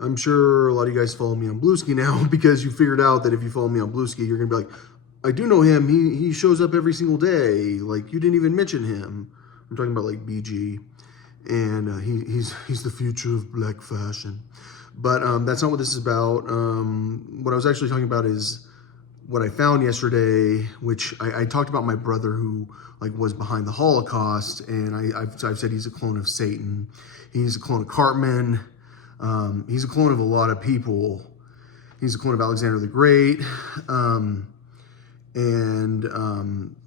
I'm sure a lot of you guys follow me on Bluesky now because you figured out that if you follow me on Bluesky, you're gonna be like, I do know him. He shows up every single day. Like you didn't even mention him. I'm talking about like BG, and he's the future of black fashion. But that's not what this is about. What I was actually talking about is what I found yesterday, which I talked about my brother who like was behind the Holocaust, and I've said he's a clone of Satan. He's a clone of Cartman. He's a clone of a lot of people. He's a clone of Alexander the Great, and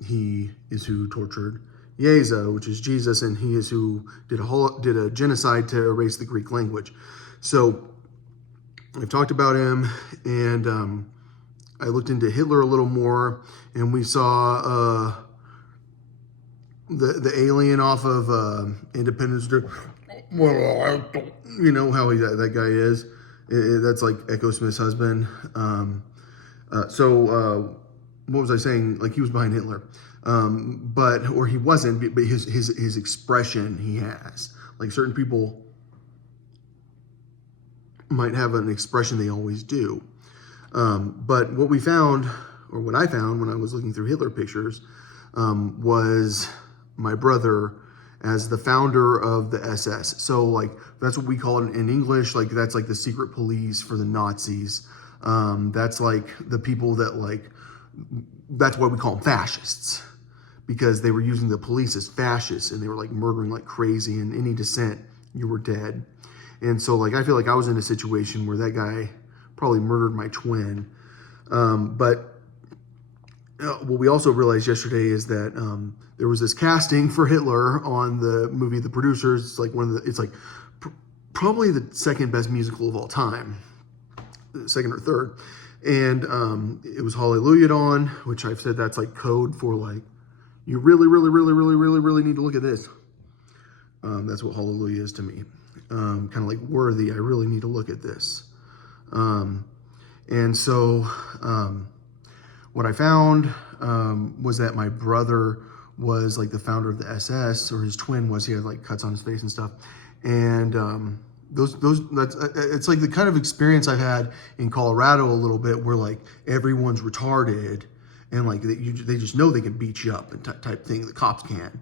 he is who tortured Yeza, which is Jesus, and he is who did a genocide to erase the Greek language. So I've talked about him, and I looked into Hitler a little more, and we saw the alien off of Independence Day. Well, you know how that guy is. That's like Echo Smith's husband. What was I saying? Like he was behind Hitler, or he wasn't. But his expression he has. Like certain people might have an expression they always do. But what we found, or what I found when I was looking through Hitler pictures, was my brother as the founder of the SS. So like that's what we call it in English. Like that's like the secret police for the Nazis. That's like the people that like, that's why we call them fascists, because they were using the police as fascists and they were like murdering like crazy, and any dissent, you were dead. And so like, I feel like I was in a situation where that guy probably murdered my twin. What we also realized yesterday is that there was this casting for Hitler on the movie The Producers. It's like it's like probably the second best musical of all time, second or third. And it was Hallelujah on, which I've said that's like code for like, you really, really, really, really, really, really need to look at this. That's what Hallelujah is to me. Kind of like worthy. I really need to look at this. And so what I found was that my brother was like the founder of the SS, or his twin was. He had like cuts on his face and stuff. And it's like the kind of experience I've had in Colorado a little bit, where like everyone's retarded and like they just know they can beat you up and type thing. The cops can,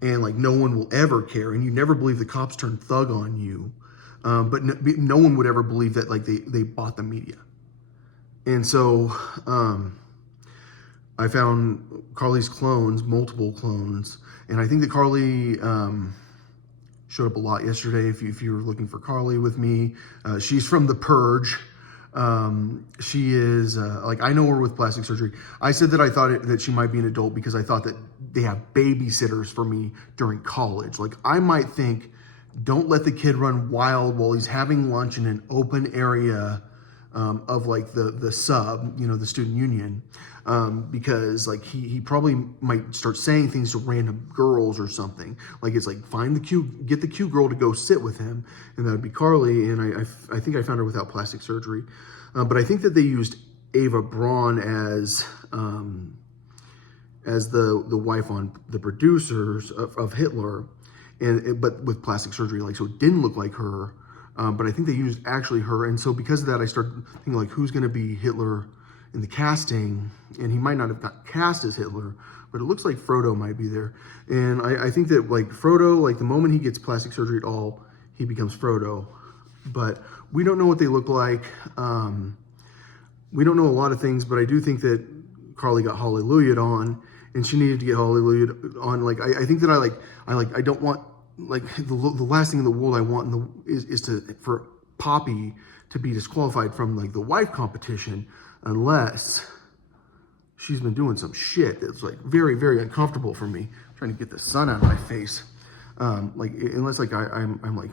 and like no one will ever care, and you never believe the cops turn thug on you. But no one would ever believe that like they bought the media. And so I found Carly's clones, multiple clones, and I think that Carly showed up a lot yesterday. If you were looking for Carly with me, she's from The Purge. She is like, I know her with plastic surgery. I said that I thought that she might be an adult because I thought that they have babysitters for me during college. Like I might think, don't let the kid run wild while he's having lunch in an open area of like the sub, the student union, because like he probably might start saying things to random girls or something. Like it's like get the cute girl to go sit with him, and that would be Carly. And I think I found her without plastic surgery, but I think that they used Ava Braun as the wife on The Producers of Hitler, but with plastic surgery, like so it didn't look like her. But I think they used actually her. And so because of that, I started thinking like, who's going to be Hitler in the casting? And he might not have got cast as Hitler, but it looks like Frodo might be there. And I think that like Frodo, like the moment he gets plastic surgery at all, he becomes Frodo. But we don't know what they look like. We don't know a lot of things, but I do think that Carly got Hallelujah on, and she needed to get Hallelujah on. Like, I think that I don't want, like the last thing in the world I want is for Poppy to be disqualified from like the wife competition, unless she's been doing some shit that's like very, very uncomfortable for me. I'm trying to get the sun out of my face. Like unless like I'm like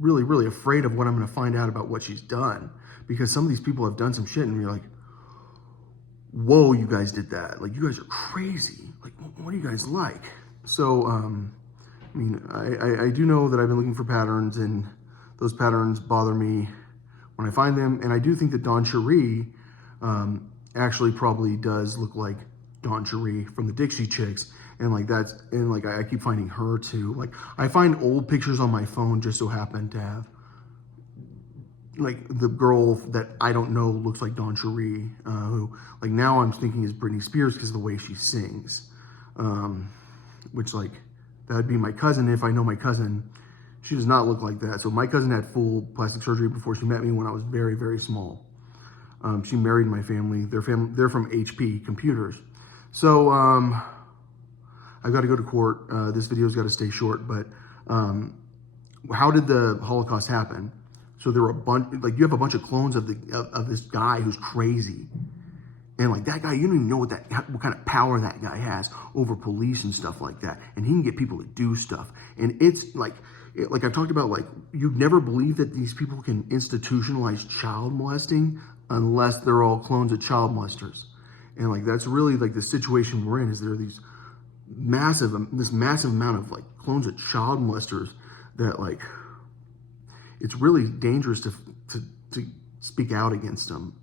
really, really afraid of what I'm going to find out about what she's done, because some of these people have done some shit and you're like, whoa, you guys did that. Like you guys are crazy. Like what do you guys like? So, I mean, I do know that I've been looking for patterns, and those patterns bother me when I find them. And I do think that Dawn Cherie actually probably does look like Dawn Cherie from the Dixie Chicks. And like I keep finding her too. Like I find old pictures on my phone just so happen to have like the girl that I don't know looks like Dawn Cherie, who like now I'm thinking is Britney Spears because of the way she sings, which like that would be my cousin. If I know my cousin, she does not look like that. So my cousin had full plastic surgery before she met me when I was very, very small. She married my family. They're from HP Computers. So I've got to go to court. This video's got to stay short, but how did the Holocaust happen? So there were a bunch, like you have a bunch of clones of this guy who's crazy. And like that guy, you don't even know what kind of power that guy has over police and stuff like that. And he can get people to do stuff. And it's like I've talked about, like you'd never believe that these people can institutionalize child molesting unless they're all clones of child molesters. And like that's really like the situation we're in, is there are these this massive amount of like clones of child molesters that like it's really dangerous to speak out against them.